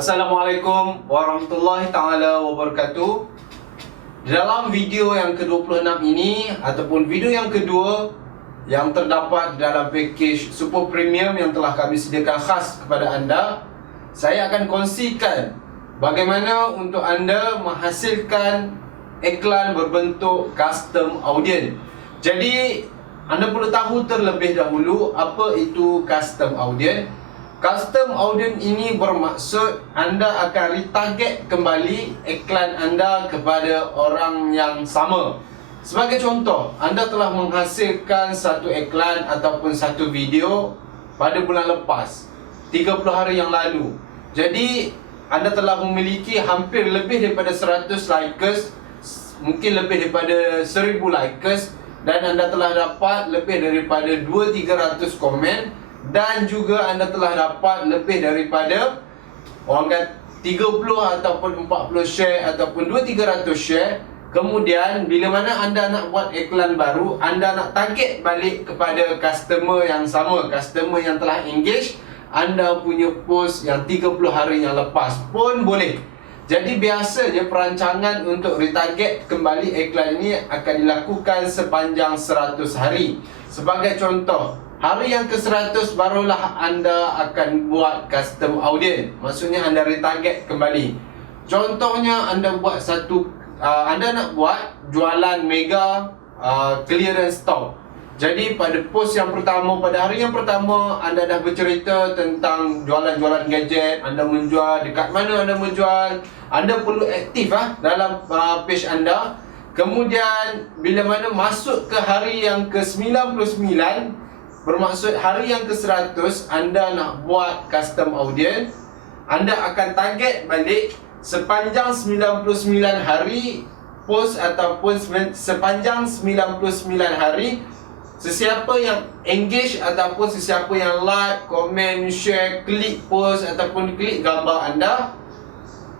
Assalamualaikum warahmatullahi taala wabarakatuh. Dalam video yang ke-26 ini ataupun video yang kedua yang terdapat dalam package Super Premium yang telah kami sediakan khas kepada anda, saya akan kongsikan bagaimana untuk anda menghasilkan iklan berbentuk custom audience. Jadi anda perlu tahu terlebih dahulu apa itu custom audience. Custom audience ini bermaksud anda akan retarget kembali iklan anda kepada orang yang sama. Sebagai contoh, anda telah menghasilkan satu iklan ataupun satu video pada bulan lepas, 30 hari yang lalu. Jadi anda telah memiliki hampir lebih daripada 100 likers, mungkin lebih daripada 1000 likers, dan anda telah dapat lebih daripada 200-300 komen, dan juga anda telah dapat lebih daripada orang kata 30 ataupun 40 share ataupun 200-300 share. Kemudian bila mana anda nak buat iklan baru, anda nak target balik kepada customer yang sama, customer yang telah engage anda punya post yang 30 hari yang lepas pun boleh. Jadi biasanya perancangan untuk retarget kembali iklan ini akan dilakukan sepanjang 100 hari. Sebagai contoh, hari yang ke-100 barulah anda akan buat custom audience. Maksudnya anda retarget kembali. Contohnya anda buat anda nak buat jualan mega clearance stock. Jadi pada post yang pertama, pada hari yang pertama anda dah bercerita tentang jualan-jualan gadget, anda menjual, dekat mana anda menjual. Anda perlu aktif dalam page anda. Kemudian bila mana masuk ke hari yang ke-99, bermaksud hari yang ke-100 anda nak buat custom audience, anda akan target balik sepanjang 99 hari post ataupun sepanjang 99 hari sesiapa yang engage ataupun sesiapa yang like, komen, share, klik post ataupun klik gambar anda,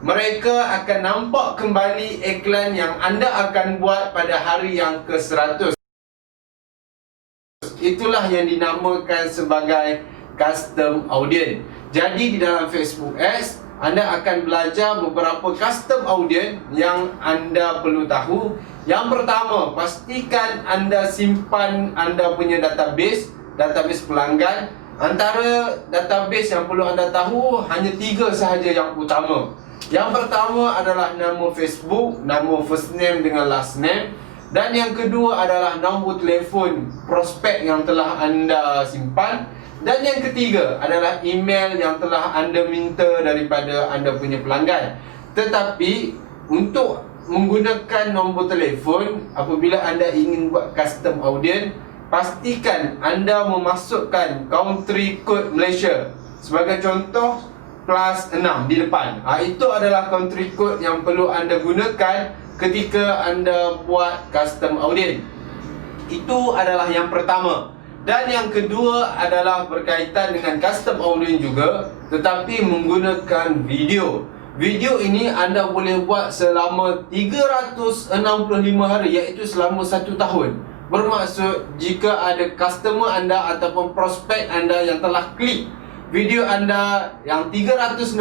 mereka akan nampak kembali iklan yang anda akan buat pada hari yang ke-100. Itulah yang dinamakan sebagai custom audience. Jadi di dalam Facebook Ads, anda akan belajar beberapa custom audience yang anda perlu tahu. Yang pertama, pastikan anda simpan anda punya database pelanggan. Antara database yang perlu anda tahu hanya 3 sahaja yang utama. Yang pertama adalah nama Facebook, nama first name dengan last name. Dan yang kedua adalah nombor telefon prospek yang telah anda simpan. Dan yang ketiga adalah email yang telah anda minta daripada anda punya pelanggan. Tetapi untuk menggunakan nombor telefon apabila anda ingin buat custom audience, pastikan anda memasukkan country code Malaysia. Sebagai contoh, +6 di depan. Itu adalah country code yang perlu anda gunakan ketika anda buat custom audience. Itu adalah yang pertama. Dan yang kedua adalah berkaitan dengan custom audience juga, tetapi menggunakan video. Video ini anda boleh buat selama 365 hari, iaitu selama 1 tahun. Bermaksud jika ada customer anda ataupun prospek anda yang telah klik video anda yang 365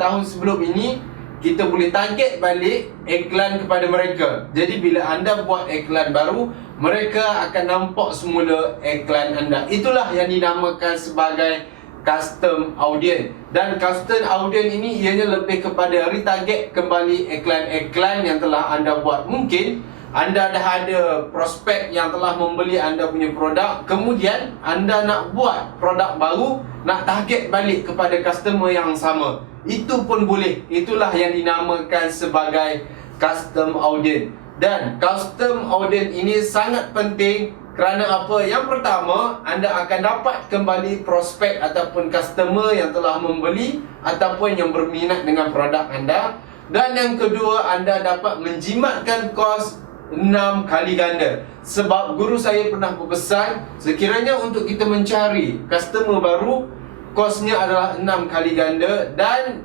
tahun sebelum ini, kita boleh target balik iklan kepada mereka. Jadi bila anda buat iklan baru, mereka akan nampak semula iklan anda. Itulah yang dinamakan sebagai custom audience. Dan custom audience ini ianya lebih kepada retarget kembali iklan-iklan yang telah anda buat. Mungkin anda dah ada prospek yang telah membeli anda punya produk, kemudian anda nak buat produk baru, nak target balik kepada customer yang sama. Itu pun boleh. Itulah yang dinamakan sebagai custom audience. Dan custom audience ini sangat penting kerana apa? Yang pertama, anda akan dapat kembali prospek ataupun customer yang telah membeli ataupun yang berminat dengan produk anda. Dan yang kedua, anda dapat menjimatkan kos 6 kali ganda. Sebab guru saya pernah berpesan, sekiranya untuk kita mencari customer baru, kosnya adalah 6 kali ganda. Dan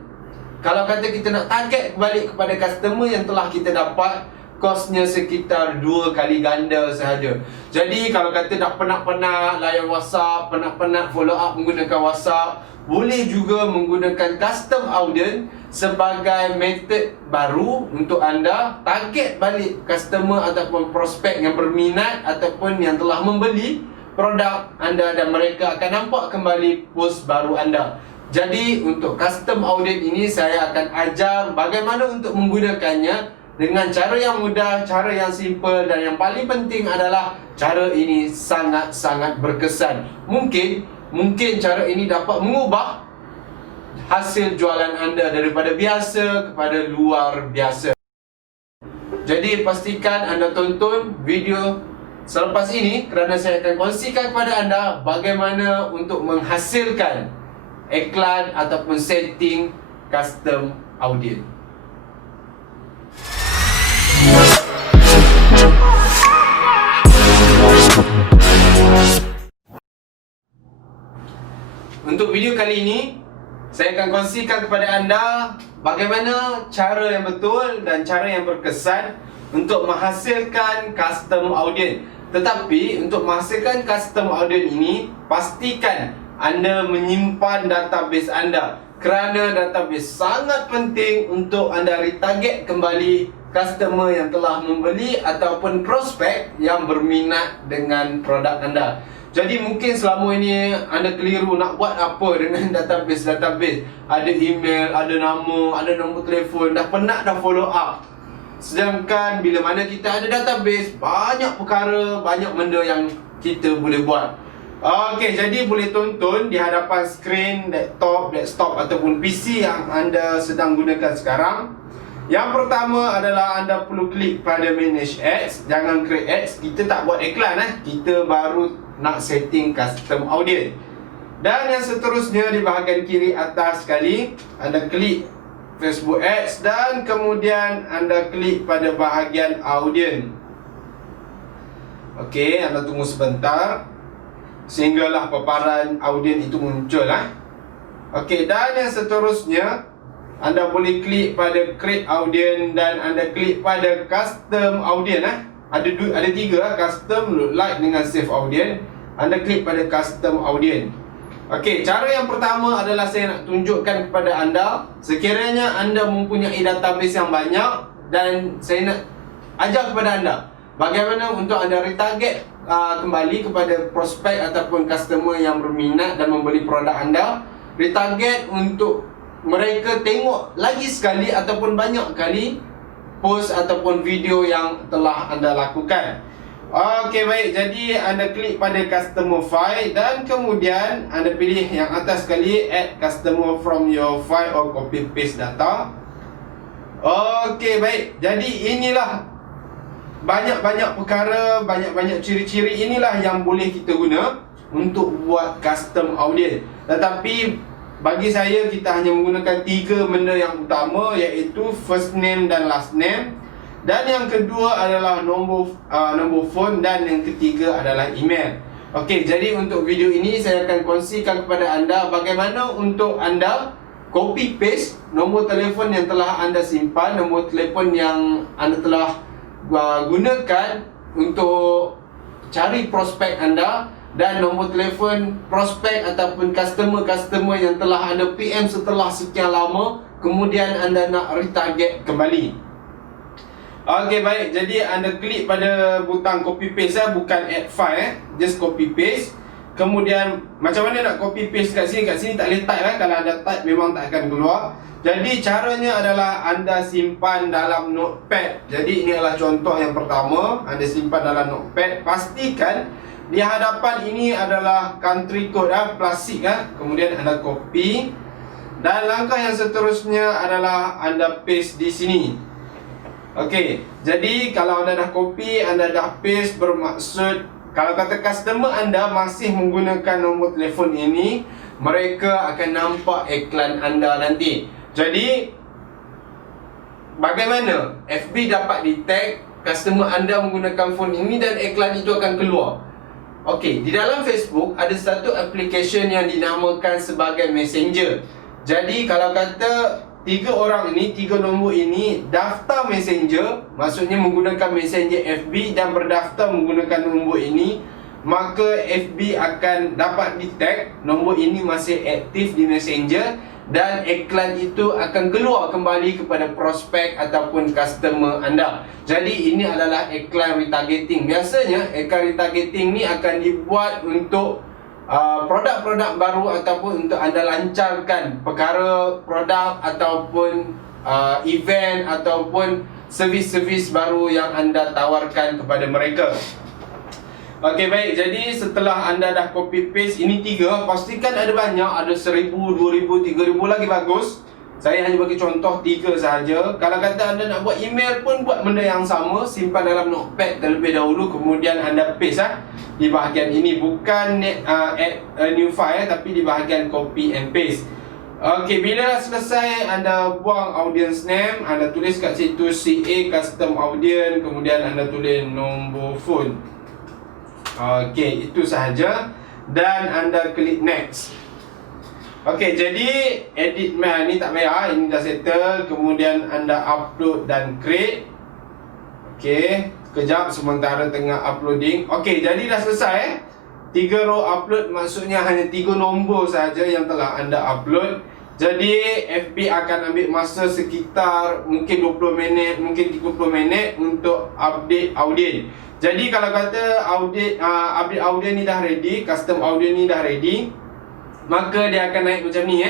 kalau kata kita nak target balik kepada customer yang telah kita dapat, kosnya sekitar 2 kali ganda sahaja. Jadi kalau kata nak penat-penat layan WhatsApp, penat-penat follow up menggunakan WhatsApp, boleh juga menggunakan custom audience sebagai metod baru untuk anda target balik customer ataupun prospek yang berminat ataupun yang telah membeli produk anda, dan mereka akan nampak kembali post baru anda. Jadi untuk custom audience ini saya akan ajar bagaimana untuk menggunakannya dengan cara yang mudah, cara yang simple, dan yang paling penting adalah cara ini sangat-sangat berkesan. Mungkin cara ini dapat mengubah hasil jualan anda daripada biasa kepada luar biasa. Jadi pastikan anda tonton video selepas ini kerana saya akan kongsikan kepada anda bagaimana untuk menghasilkan iklan ataupun setting custom audience. Untuk video kali ini, saya akan kongsikan kepada anda bagaimana cara yang betul dan cara yang berkesan untuk menghasilkan custom audience. Tetapi untuk menghasilkan custom audience ini, pastikan anda menyimpan database anda, kerana database sangat penting untuk anda retarget kembali customer yang telah membeli ataupun prospek yang berminat dengan produk anda. Jadi mungkin selama ini anda keliru nak buat apa dengan database. Ada email, ada nama, ada nombor telefon, dah penat dah follow up. Sedangkan bila mana kita ada database, banyak perkara, banyak benda yang kita boleh buat. Okey, jadi boleh tonton di hadapan skrin laptop, desktop ataupun PC yang anda sedang gunakan sekarang. Yang pertama adalah anda perlu klik pada Manage Ads. Jangan create ads, kita tak buat iklan kita baru nak setting custom audience. Dan yang seterusnya di bahagian kiri atas sekali, anda klik Facebook Ads dan kemudian anda klik pada bahagian audience. Okey, anda tunggu sebentar sehinggalah paparan audience itu muncul Okey, dan yang seterusnya anda boleh klik pada create audience dan anda klik pada custom audience Ada tiga custom, look like dengan save audience. Anda klik pada custom audience. Okey, cara yang pertama adalah saya nak tunjukkan kepada anda, sekiranya anda mempunyai database yang banyak, dan saya nak ajar kepada anda bagaimana untuk anda retarget kembali kepada prospek ataupun customer yang berminat dan membeli produk anda. Retarget untuk mereka tengok lagi sekali ataupun banyak kali post ataupun video yang telah anda lakukan. Okey, baik. Jadi anda klik pada customer file dan kemudian anda pilih yang atas sekali, add customer from your file or copy paste data. Okey, baik. Jadi inilah banyak-banyak perkara, banyak-banyak ciri-ciri inilah yang boleh kita guna untuk buat custom audience. Tetapi bagi saya, kita hanya menggunakan 3 benda yang utama, iaitu first name dan last name. Dan yang kedua adalah nombor phone, dan yang ketiga adalah email. Okey, jadi untuk video ini saya akan kongsikan kepada anda bagaimana untuk anda copy paste nombor telefon yang telah anda simpan, nombor telefon yang anda telah gunakan untuk cari prospek anda, dan nombor telefon prospek ataupun customer yang telah anda PM setelah sekian lama, kemudian anda nak retarget kembali. Okey, baik. Jadi anda klik pada butang copy paste bukan add file just copy paste. Kemudian macam mana nak copy paste kat sini? Kat sini tak boleh type kalau anda type memang tak akan keluar. Jadi caranya adalah anda simpan dalam notepad. Jadi ini adalah contoh yang pertama, anda simpan dalam notepad. Pastikan di hadapan ini adalah country code plastik Kemudian anda copy. Dan langkah yang seterusnya adalah anda paste di sini. Okey, jadi kalau anda dah copy, anda dah paste, bermaksud kalau kata customer anda masih menggunakan nombor telefon ini, mereka akan nampak iklan anda nanti. Jadi bagaimana FB dapat detect customer anda menggunakan phone ini dan iklan itu akan keluar? Okey, di dalam Facebook ada satu application yang dinamakan sebagai Messenger. Jadi kalau kata 3 orang ini, 3 nombor ini daftar Messenger, maksudnya menggunakan Messenger FB dan berdaftar menggunakan nombor ini, maka FB akan dapat detect nombor ini masih aktif di Messenger, dan iklan itu akan keluar kembali kepada prospek ataupun customer anda. Jadi ini adalah iklan retargeting. Biasanya iklan retargeting ni akan dibuat untuk produk-produk baru ataupun untuk anda lancarkan perkara produk ataupun event ataupun servis-servis baru yang anda tawarkan kepada mereka. Okey, baik. Jadi setelah anda dah copy paste ini 3, pastikan ada banyak, ada 1000, 2000, 3000 lagi bagus. Saya hanya bagi contoh 3 sahaja. Kalau kata anda nak buat email pun buat benda yang sama, simpan dalam notepad terlebih dahulu, kemudian anda paste di bahagian ini, bukan add a new file tapi di bahagian copy and paste. Okey, bila dah selesai anda buang audience name, anda tulis kat situ CA custom audience, kemudian anda tulis nombor phone. Okey, itu sahaja, dan anda klik next. Okey, jadi edit mail ni tak payah, ini dah settle. Kemudian anda upload dan create. Okey, kejap sementara tengah uploading. Okey, jadi dah selesai 3 row upload, maksudnya hanya 3 nombor sahaja yang telah anda upload. Jadi FB akan ambil masa sekitar mungkin 20 minit, mungkin 30 minit untuk update audience. Jadi kalau kata update audience ni dah ready, custom audience ni dah ready, maka dia akan naik macam ni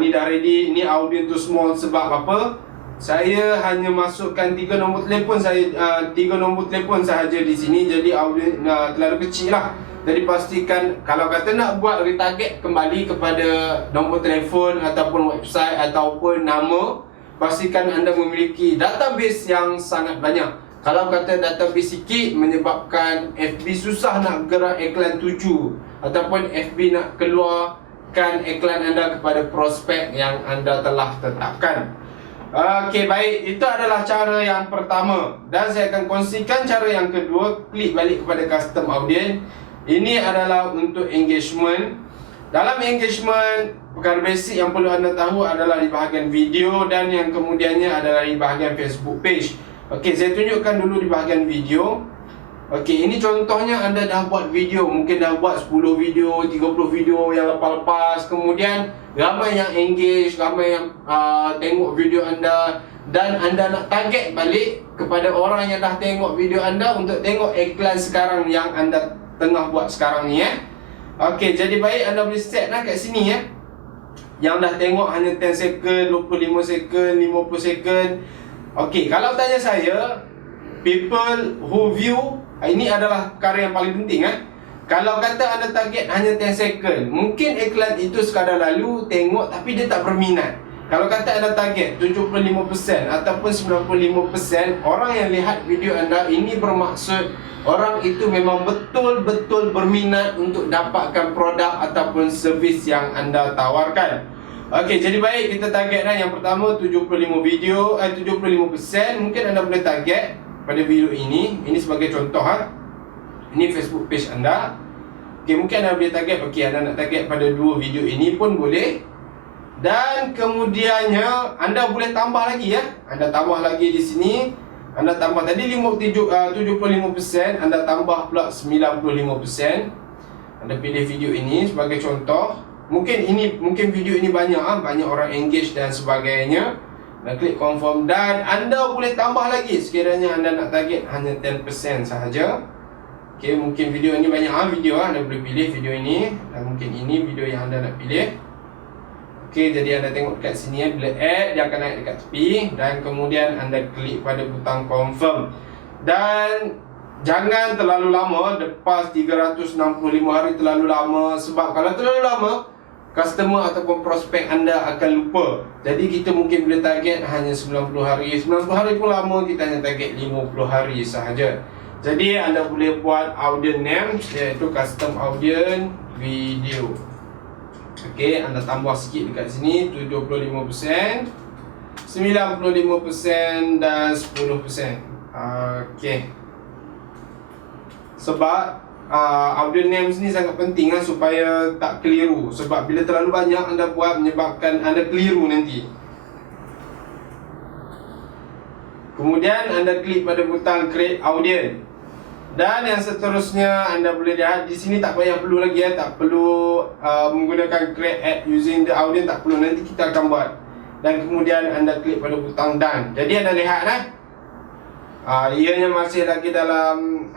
ni dah ready. Ni audience tu small sebab apa? Saya hanya masukkan 3 nombor telefon saya, 3 nombor telefon sahaja di sini. Jadi audience terlalu kecil lah. Jadi pastikan kalau kata nak buat retarget kembali kepada nombor telefon ataupun website ataupun nama, pastikan anda memiliki database yang sangat banyak. Kalau kata database sikit menyebabkan FB susah nak gerak iklan tuju, ataupun FB nak keluarkan iklan anda kepada prospek yang anda telah tetapkan. Okey, baik, itu adalah cara yang pertama. Dan saya akan kongsikan cara yang kedua. Klik balik kepada custom audience. Ini adalah untuk engagement. Dalam engagement, perkara basic yang perlu anda tahu adalah di bahagian video, dan yang kemudiannya adalah di bahagian Facebook page. Okey, saya tunjukkan dulu di bahagian video. Okey, ini contohnya anda dah buat video, mungkin dah buat 10 video, 30 video yang lepas-lepas. Kemudian ramai yang engage, ramai yang tengok video anda, dan anda nak target balik kepada orang yang dah tengok video anda untuk tengok iklan sekarang yang anda tengah buat sekarang ni Okey, jadi baik, anda boleh set kat sini yang dah tengok hanya 10 second, 25 second, 50 second. Okey, kalau tanya saya, people who view, ini adalah perkara yang paling penting Kalau kata anda target hanya 10 second, mungkin iklan itu sekadar lalu tengok tapi dia tak berminat. Kalau kata anda target 75% ataupun 95% orang yang lihat video anda, ini bermaksud orang itu memang betul-betul berminat untuk dapatkan produk ataupun servis yang anda tawarkan. Okey, jadi baik, kita target yang pertama 75 video, 75%. Mungkin anda boleh target pada video ini. Ini sebagai contoh Ini Facebook page anda. Okey, mungkin anda boleh target, okey, anda nak target pada 2 video ini pun boleh. Dan kemudiannya anda boleh tambah lagi Anda tambah lagi di sini. Anda tambah tadi 75%, anda tambah pula 95%. Anda pilih video ini sebagai contoh. Mungkin video ini banyak orang engage dan sebagainya. Dan klik confirm, dan anda boleh tambah lagi sekiranya anda nak target hanya 10% sahaja. Okey, mungkin video ini banyak video anda boleh pilih video ini, dan mungkin ini video yang anda nak pilih. Okey, jadi anda tengok dekat sini bila add dia akan naik dekat tepi, dan kemudian anda klik pada butang confirm. Dan jangan terlalu lama, lepas 365 hari terlalu lama, sebab kalau terlalu lama customer ataupun prospek anda akan lupa. Jadi kita mungkin boleh target hanya 90 hari. 90 hari pun lama, kita hanya target 50 hari sahaja. Jadi anda boleh buat audience name, iaitu custom audience video. Okey, anda tambah sikit dekat sini, 75%, 95% dan 10%. Okey. Sebab audience names ni sangat penting supaya tak keliru. Sebab bila terlalu banyak anda buat, menyebabkan anda keliru nanti. Kemudian anda klik pada butang create audience. Dan yang seterusnya anda boleh lihat di sini tak payah perlu lagi ya, tak perlu menggunakan create ad using the audience, tak perlu, nanti kita akan buat. Dan kemudian anda klik pada butang done. Jadi anda lihat ianya masih lagi dalam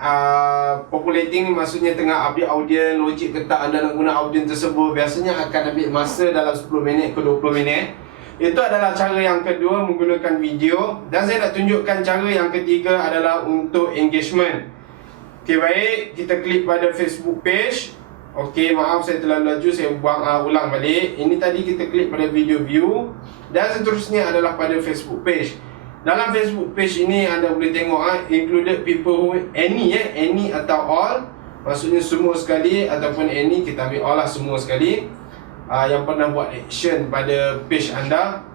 populating, maksudnya tengah update audience. Logik ke tak anda nak guna audience tersebut, biasanya akan ambil masa dalam 10 minit ke 20 minit. Itu adalah cara yang kedua, menggunakan video. Dan saya nak tunjukkan cara yang ketiga adalah untuk engagement. Okey, baik, kita klik pada Facebook page. Okey, maaf saya terlalu laju, saya buang ulang balik. Ini tadi kita klik pada video view. Dan seterusnya adalah pada Facebook page. Dalam Facebook page ini anda boleh tengok included people who any atau all. Maksudnya semua sekali, ataupun any, kita ambil all lah, semua sekali yang pernah buat action pada page anda.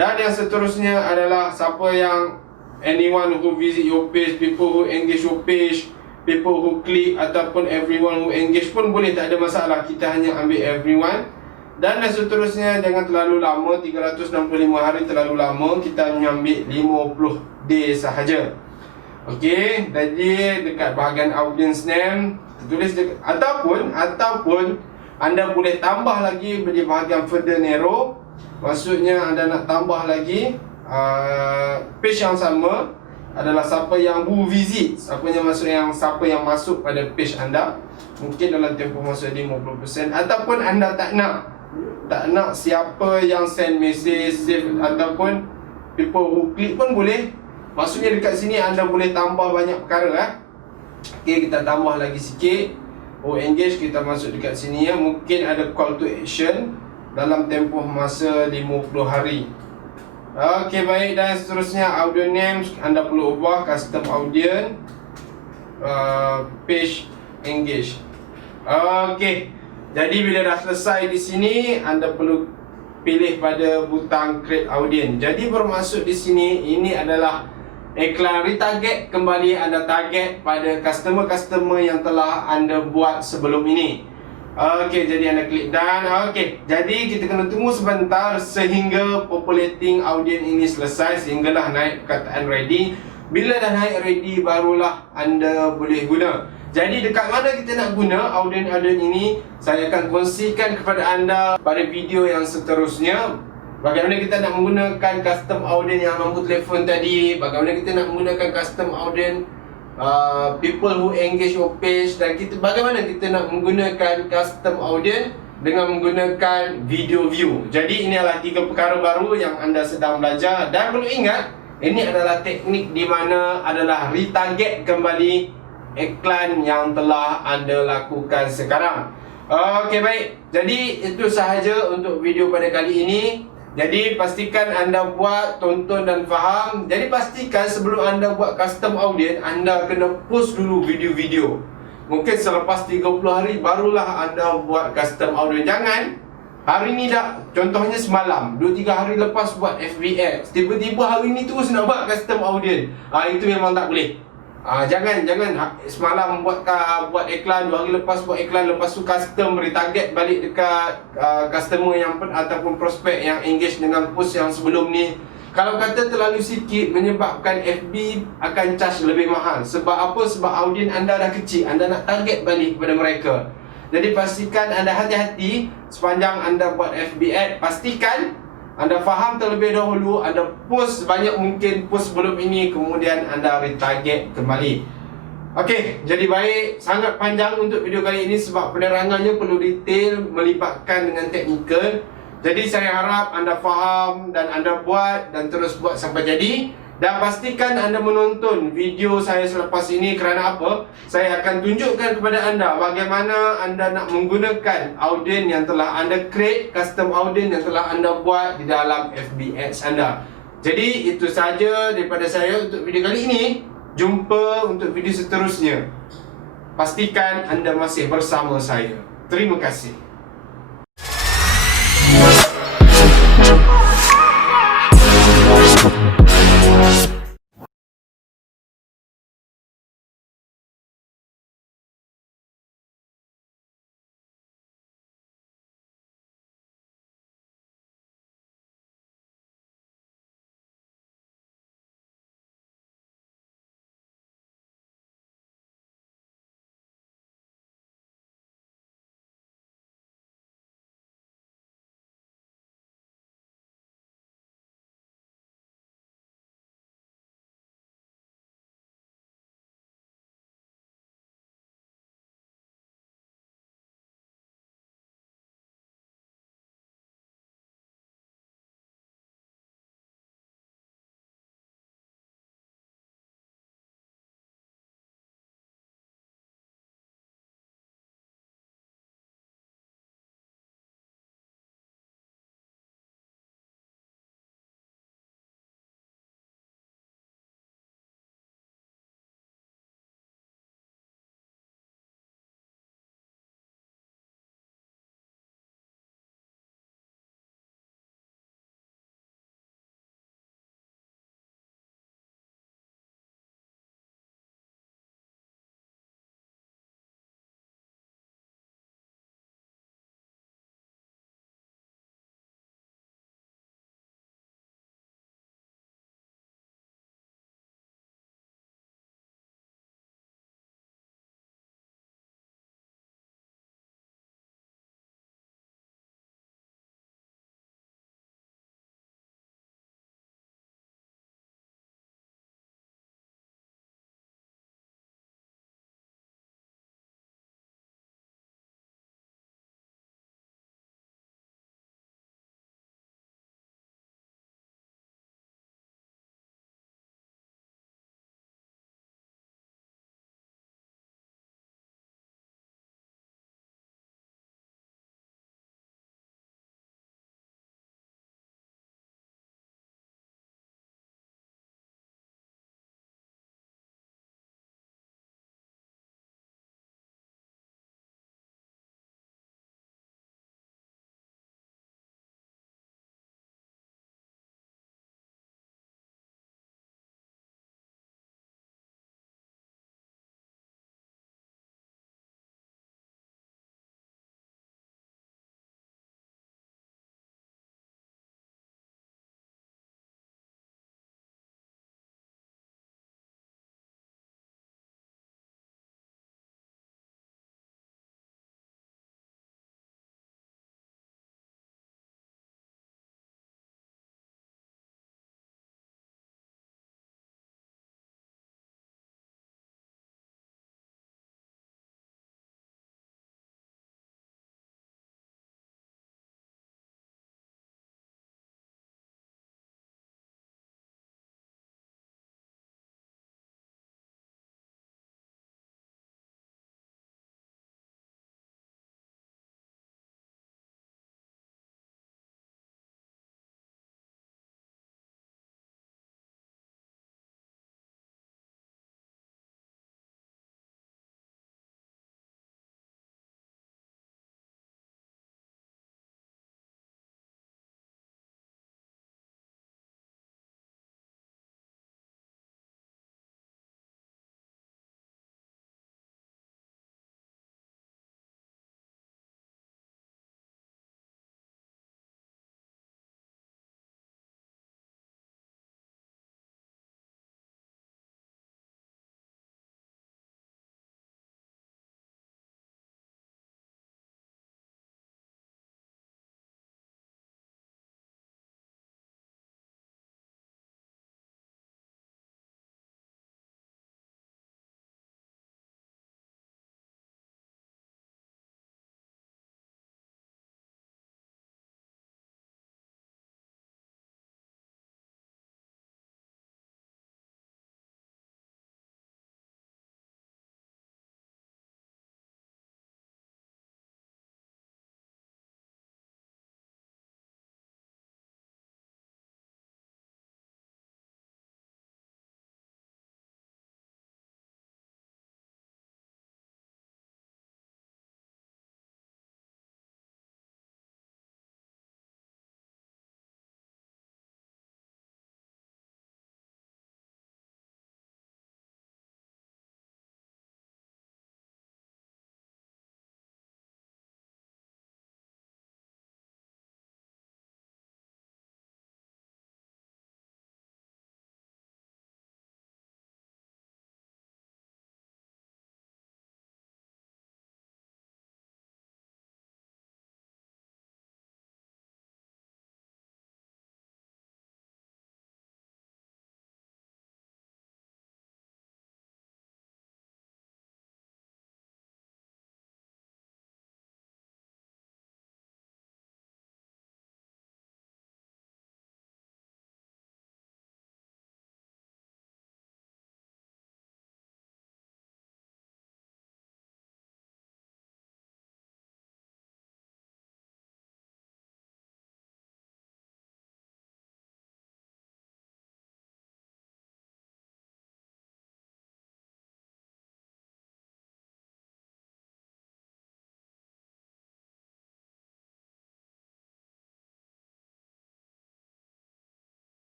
Dan yang seterusnya adalah siapa yang anyone who visit your page, people who engage your page, people who click, ataupun everyone who engage pun boleh, tak ada masalah. Kita hanya ambil everyone. Dan yang seterusnya jangan terlalu lama, 365 hari terlalu lama, kita hanya ambil 50 days sahaja. Okey, jadi dekat bahagian audience name tulis dekat, ataupun anda boleh tambah lagi di bahagian further narrow. Maksudnya anda nak tambah lagi page yang sama adalah siapa yang who visit, siapa yang masuk pada page anda, mungkin dalam tempoh masa 50%. Ataupun anda tak nak siapa yang send message, save, ataupun people who click pun boleh. Maksudnya dekat sini anda boleh tambah banyak perkara. Okey, kita tambah lagi sikit. Engage, kita masuk dekat sini ya. Mungkin ada call to action dalam tempoh masa 50 hari. Okey, baik, dan seterusnya audio names anda perlu ubah custom audience, page engage. Okey, jadi bila dah selesai di sini, anda perlu pilih pada butang create audience. Jadi bermaksud di sini, ini adalah iklan retarget kembali, anda target pada customer-customer yang telah anda buat sebelum ini. Okey, jadi anda klik done. Okey, jadi kita kena tunggu sebentar sehingga populating audience ini selesai, sehinggalah naik perkataan ready. Bila dah naik ready, barulah anda boleh guna. Jadi dekat mana kita nak guna audience ini, saya akan kongsikan kepada anda pada video yang seterusnya. Bagaimana kita nak menggunakan custom audience yang nombor telefon tadi, bagaimana kita nak menggunakan custom audience people who engage your page, dan bagaimana kita nak menggunakan custom audience dengan menggunakan video view. Jadi ini adalah 3 perkara baru yang anda sedang belajar. Dan perlu ingat, ini adalah teknik di mana adalah retarget kembali iklan yang telah anda lakukan sekarang. Okey, baik, jadi itu sahaja untuk video pada kali ini. Jadi pastikan anda buat, tonton dan faham. Jadi pastikan sebelum anda buat custom audience, anda kena post dulu video-video. Mungkin selepas 30 hari barulah anda buat custom audience. Jangan hari ni dah, contohnya semalam, 2-3 hari lepas buat FB Ads, tiba-tiba hari ni terus nak buat custom audience. Itu memang tak boleh. Jangan semalam buat iklan, 2 hari lepas buat iklan, lepas tu custom retarget balik dekat customer yang ataupun prospek yang engage dengan post yang sebelum ni. Kalau kata terlalu sikit, menyebabkan FB akan charge lebih mahal. Sebab apa? Sebab audience anda dah kecil, anda nak target balik kepada mereka. Jadi pastikan anda hati-hati sepanjang anda buat FB ad. Pastikan anda faham terlebih dahulu, anda post sebanyak mungkin post sebelum ini, kemudian anda retarget kembali. Okey, jadi baik, sangat panjang untuk video kali ini sebab penerangannya perlu detail, melibatkan dengan teknikal. Jadi saya harap anda faham dan anda buat dan terus buat sampai jadi. Dan pastikan anda menonton video saya selepas ini. Kerana apa? Saya akan tunjukkan kepada anda bagaimana anda nak menggunakan audience yang telah anda create, custom audience yang telah anda buat di dalam FB Ads anda. Jadi itu sahaja daripada saya untuk video kali ini. Jumpa untuk video seterusnya. Pastikan anda masih bersama saya. Terima kasih.